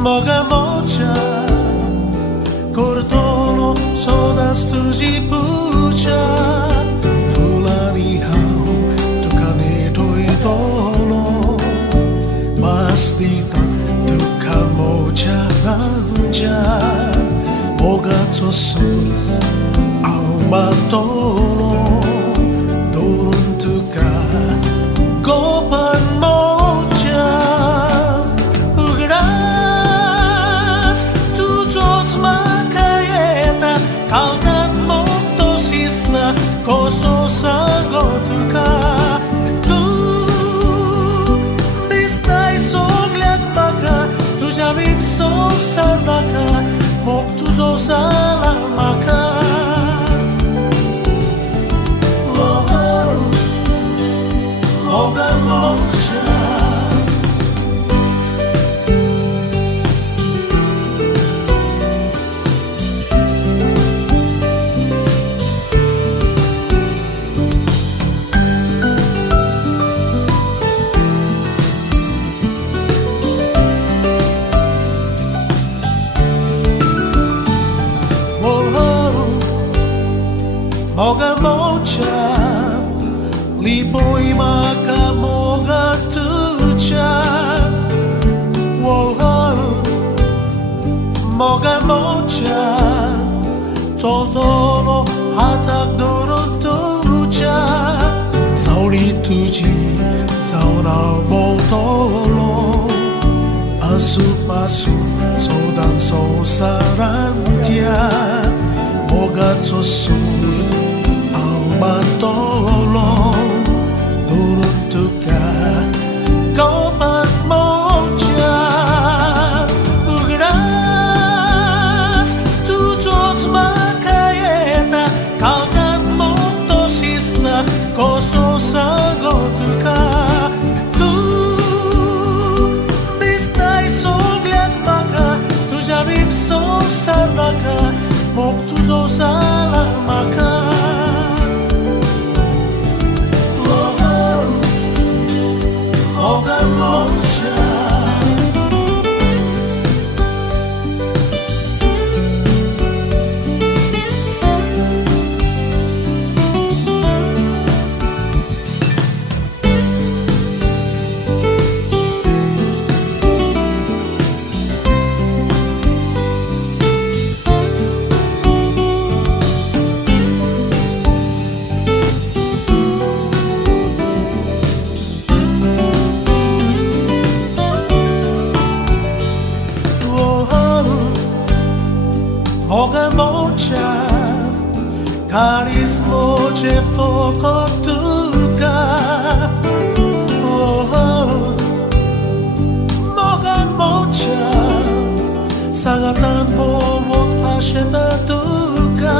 Moga moja Cortolo sodas tuji puja Fulani hau tukane toi tolo Bastita tuka moja ranja Moga tosul albatolo Dorun tuka gopan moja Ugras tu tots makayeta Kalzat motosisna koso sagotuka Tu distai sogled maka Tu javim so sarmaka Mok tu zo salamaka Moga moja Moga moja Lipoi maka moga tuja Moga moja Todolo hatak doro tuja Sauri tuji sauna botolo Asu sodan so sarantia Moga tosul Batolo Durun tuka Gopan moja Ugras Tu tots makayeta Kalzan motosisna Koso sagotuka Tu distai sogled maka Tu javim so sarmaka Mok tu zo salamaka Moga moja Moga moja Carismo che foco tuka Moga moja Sagatan pomok asheta tuka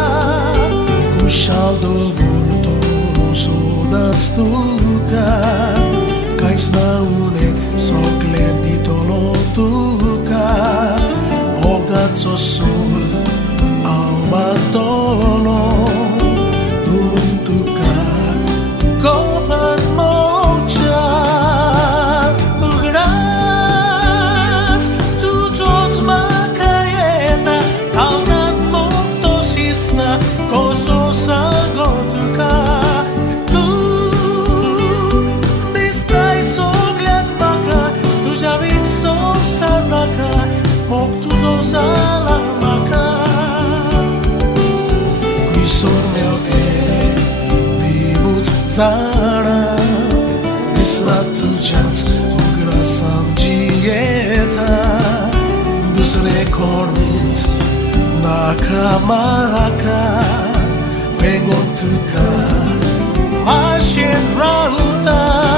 Kushal do vurto sodas tuka Kais na une sokledi tolo tuka Moga tosul Batolo Turun tuka Gopan moja Ugras Tu tots makayeta Kalzan motosisna Koso sagotuka Tu distai sogled maka Tu javim so sarmaka Mok tu zo salamaka Zara Disratu chance Ugrasam dieta Dos recordes Nakamaka Vengon tu casa Ashen rauta